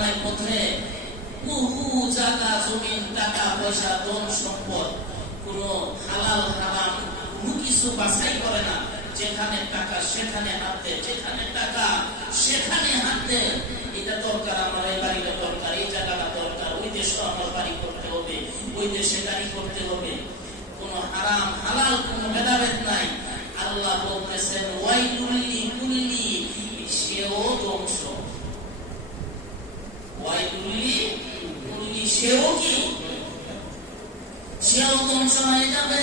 অন্যায় পথে বহু জায়গা জমিন, টাকা পয়সা, ধন সম্পদ, কোন হালাল হারাম কোনো কিছু বাছাই করে না। যেখানে টাকা সেখানে হাত দেয়, যেখানে টাকা সেখানে হাত দেয়। এটা দরকার, আমার এই বাড়িটা দরকার, এই জায়গাটা দরকার, ওই দেশে আমার বাড়ি করতে হবে, ওই দেশে গাড়ি করতে হবে। কোন হারাম হালাল কোন ভেদাভেদ নাই। আল্লাহ বলতেছেন ওয়াইলুল্লি কুল্লি, সেও ধ্বংস। ওয়াইলুল্লি কুল্লি, সেও কি? সেও ধ্বংস হয়ে যাবে।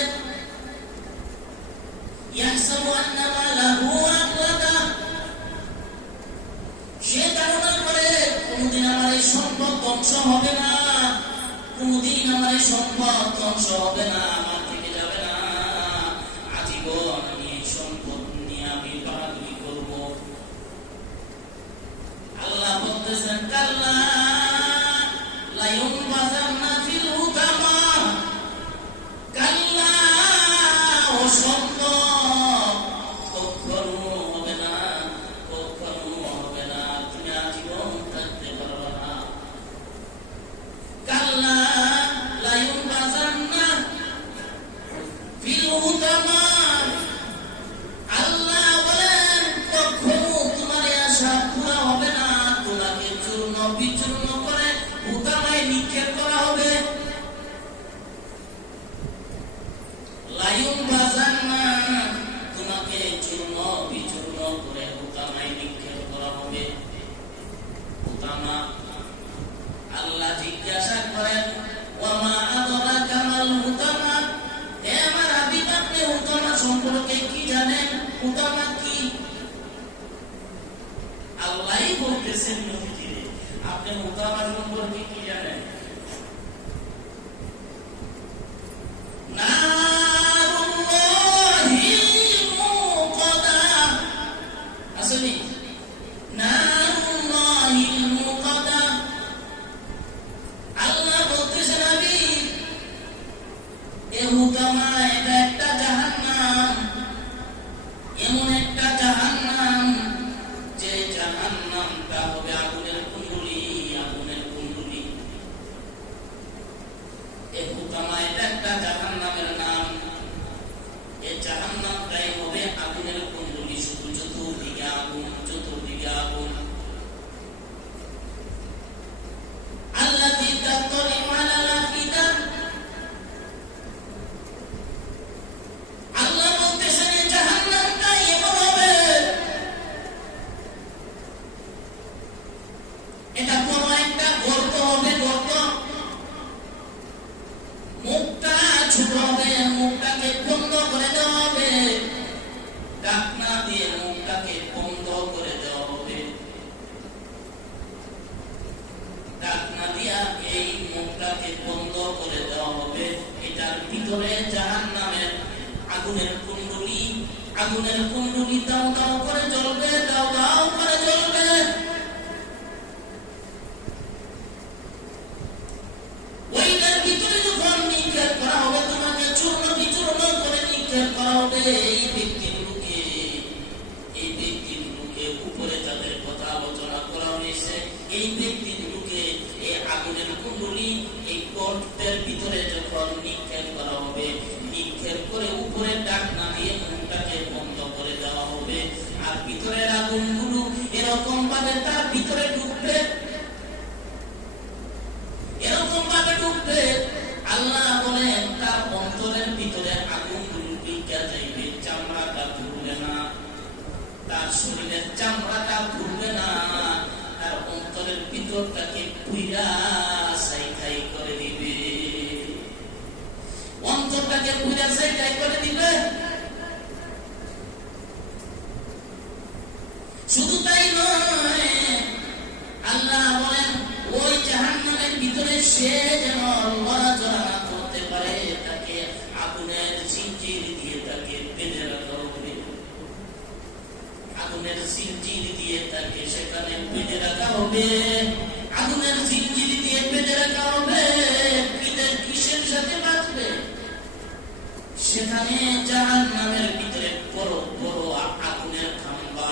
ইয়াহসাবু আন্না মালাহু আখলাদা, সে ধারণা করে কোনদিন আমার এই সম্পদ ধ্বংস হবে না, কোনদিন আমার এই সম্পদ ধ্বংস হবে না, আমার থেকে যাবে না, আজীবন আমি এই সম্পদ নিয়ে আমি বাহাদুরি করব। আল্লাহ বলতেছেন কাল্লা লা ইউনবাযান্না ফিল হুতামা, কাল্লা অসম্ভব, কখনো হবে না, কখনো হবে না, তুমি আজীবন থাকতে পারবে না। কাল্লা লা ইউনবাযান্না ফিল হুতামা, আল্লাহ বলেন কখনো তোমার আশা পুরা হবে না, তোমাকে চূর্ণ বিচূর্ণ করে হুতামায় নিক্ষেপ করা হবে। লা ইউনবাযান্না, তোমাকে চূর্ণ বিচূর্ণ করে হুতামায় নিক্ষেপ করা হবে। হুতামা, আল্লাহ জিজ্ঞাসা করেন ওয়ামা আদরাকা মাল হুতামা, হে আমার হাবিব আপনি হুতামা সম্পর্কে কি জানেন? হুতামা কি? আল্লাহই বলতেছেন নবীজিরে, আপনি হুতামা সম্পর্কে কি জানেন? নারুল্লাহিল মুকাদা, আসলে নারুল্লাহিল মুকাদা, আল্লাহ বলতেছেন হাবিব এ হুতামা এটা একটা জাহান্নাম, এমন একটা জাহান্নাম যে জাহান্নামটা হবে আগুনের কুণ্ডলী, আগুনের কুণ্ডলী। এ হুতামা এটা একটা জাহান্নামের নাম, এ জাহান্নামটাই হবে আগুনের কুণ্ডলী, শুধু চতুর্দিকে আগুন, চতুর্দিকে আগুন। আল্লাতী তাতলিউ আলাল আফিদা, আল্লাহ বলতেছেন এই জাহান্নামটা এমন হবে, এটা কোন একটা গর্ত হবে, গর্ত, মুখটা ছোট হবে, মুখটাকে বন্ধ করে দেওয়া হবে, ঢাকনা দিয়ে মুখটাকে বন্ধ করে দেওয়া হবে, ঢাকনা দিয়া এই মুখটাকে বন্ধ করে দেওয়া হবে। এটার ভিতরে জাহান্নামের আগুনের কুণ্ডলী, আগুনের কুণ্ডলী দাও দাও করে জ্বলবে, দাও দাও করে জ্বলবে। ওইটার ভিতরে যখন নিক্ষেপ করা হবে, তোমাকে চূর্ণ বিচূর্ণ করে নিক্ষেপ করা হবে। এই ব্যক্তির মুখে উপরে যাদের কথা আলোচনা করা হয়েছে, এই ব্যক্তির মুখে এই আগুনের কুণ্ডলী এই গর্তের ভিতরে যখন নিক্ষেপ করা হবে, নিক্ষেপ করে উপরে ঢাকনা দিয়ে মুখটাকে বন্ধ করে দেওয়া হবে, আর ভিতরের আগুনগুলো এরকম ভাবে তার ভিতরে ঢুকবে, এরকম ভাবে ঢুকবে। আল্লাহ বলেন তার অন্তরের ভিতরে আগুনগুলো ঢুকে যাইবে, চামড়াটা ধরবে না, তার শরীরের চামড়াটা ধরবে না, তার অন্তরের ভিতরটাকে পুইরা ছাই করে দিবে, অন্তরটাকে পুইরা ছাই করে দিবে। শুধু তাই নয়, আল্লাহ বলেন ওই জাহান্নামের ভিতরে সে যেন লড়াচড়া না করতে পারে, তাকে আগুনের জিঞ্জির দিয়ে তাকে বেঁধে রাখা হবে, আগুনের জিঞ্জির দিয়ে তাকে সেখানে বেঁধে রাখা হবে, আগুনের জিঞ্জির দিয়ে বেঁধে রাখা হবে। কিসের সাথে বাঁচবে? সেখানে জাহান্নামের ভিতরে বড় বড় আগুনের খাম্বা,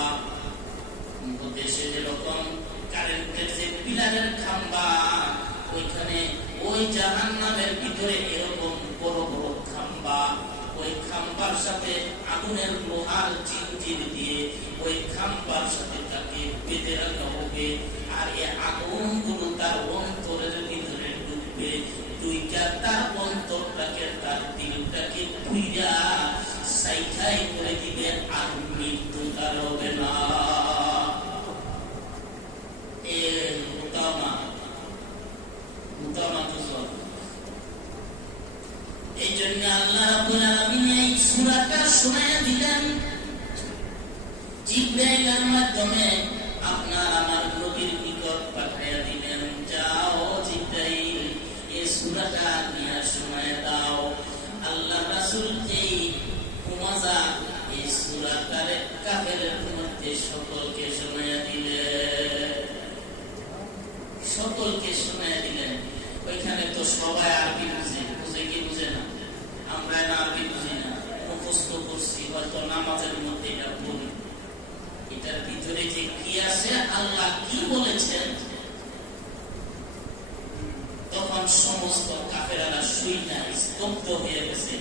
দেশে যেরকম কারেন্টের যে পিলারের ওই জাহান্নামের ভিতরে এরকম বড় বড় খাম্বা, ওই খাম্বার সাথে আগুনের লোহার জিনজির দিয়ে ওই খাম্বার সাথে তাকে বেঁধে রাখা হবে। আর এই আগুনগুলো তার অন্তরের ভিতরে ঢুকবে, দুইটা তার অন্তরটাকে, তার দিলটাকে ধুইয়া সাইঠাই করে দিবে, আর মৃত্যু তার হবে না। এই জন্য আল্লাহ রাব্বুল আলামিন এই সূরাটা শোনায়া দিলেন জিবরাইলের মাধ্যমে, আপনার আমার নবীর নিকট পাঠায়া দিলেন, যাও জিবরাইল এই সূরাটা নিয়ে শোনায়া দাও। আল্লাহ রাসূল এই হুমাযা এই সূরাটারে কাফেরের মধ্যে সকলকে শোনায়া দিলেন, সকলকে শোনায়া দিলেন। ওইখানে তো সবাই আরবি বুঝে, বুঝে কি বুঝে না? আমরা না আরবি বুঝি না, মুখস্থ করছি, হয়তো নামাজের মধ্যে এটা বলি। এটার ভিতরে যে কি আছে, আল্লাহ কি বলেছেন, তখন সমস্ত কাফেরারা শুইনা স্তব্ধ হয়ে গেছে।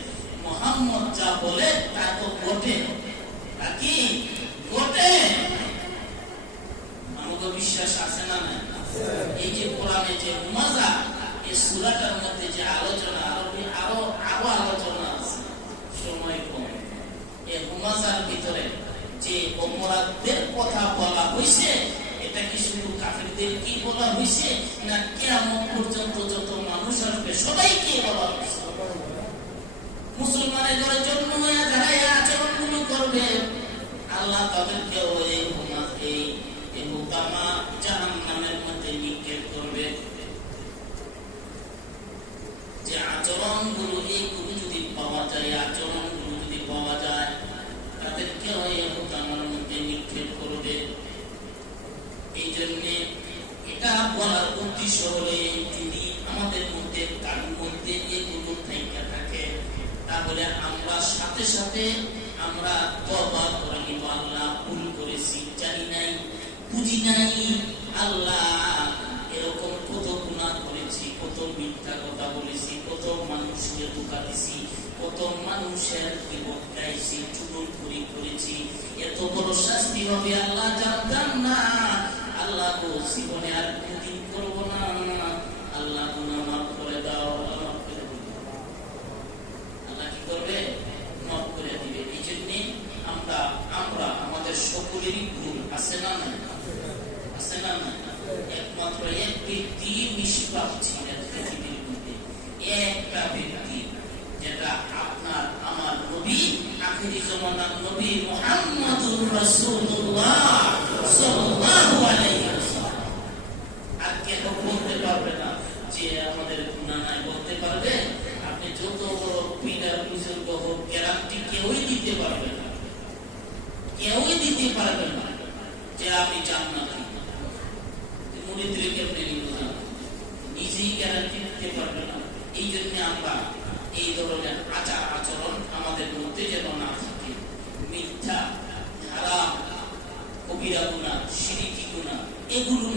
মুহাম্মদ যা বলে তা তো ঘটে, তা কি ঘটে? আমাদের বিশ্বাস আছে না? না। এই যে কোরআনে যে হুমাযা, এই সূরাটার মধ্যে যে আলোচনা, আরো আলোচনা আছে, সময় কম। এই হুমাযার ভিতরে যে অপরাধের কথা বলা হয়েছে, এটা কি শুধু কাফেরদের কি বলা হয়েছে, না কিয়ামত পর্যন্ত যত মানুষ আসবে সবাইকে বলা হয়েছে? মুসলমানের ঘরে জন্ম হয়ে যারা এই আচরণগুলো করবে, আল্লাহ তাদেরকে ওই হুকামা জাহান্নামের মধ্যে নিক্ষেপ করবে। যে আচরণগুলো, এইগুলো যদি পাওয়া যায়, আচরণগুলো যদি পাওয়া যায়, তাদেরকে ওই হুকামার মধ্যে নিক্ষেপ করবে। এই জন্যে এটা বলার উদ্দেশ্য হলে, যদি আমাদের মধ্যে তার মধ্যে এগুলো থেকে থাকে, তাহলে আমরা সাথে সাথে আমরা তওবা করে নিব। আল্লাহ ভুল করেছি, জানি নাই, বুঝি নাই, আল্লাহ এরকম কত গুনাহ করেছি, কত মিথ্যা কথা বলেছি, কত মানুষকে ধোঁকা দিছি, কত মানুষের বিপদ গাইছি, চুগলখড়ি করেছি, এত বড় শাস্তি হবে আল্লাহ জানতাম না। আল্লাহ গো, জীবনে আর কোনদিন করবো না, আল্লাহ গুনাহ মাফ করে দাও। আল্লাহ কি করবে? মাফ করে দিবে। এই জন্যে আমরা আমাদের সকলেরই ভুল আছে না? আছে না? একমাত্র এক ব্যক্তি নিষ্পাপ ছিলেন পৃথিবীর মধ্যে, একটা ব্যক্তি, যেটা আপনার আমার নবী, আখিরি জামানার নবী মুহাম্মদুর রাসূলুল্লাহ সাল্লাল্লাহু আলাইহি ওয়াসাল্লাম। আর কেউ বলতে পারবে না যে আমাদের গুনাহ নাই, বলতে পারবে? আপনি যত বড় পীর বুজুর্গ হোক, গ্যারান্টি কেউই দিতে পারবে না, কেউই দিতে পারবে না যে আপনি জান্নাতি। মুরিদদেরকে আপনি নিজেই গ্যারান্টি দিতে পারবে না। এই জন্য আমরা এই ধরনের আচার আচরণ আমাদের মধ্যে যেন না থাকে। মিথ্যা, হারাম, কবিরা গুনাহ, শিরকি গুনাহ, এগুলো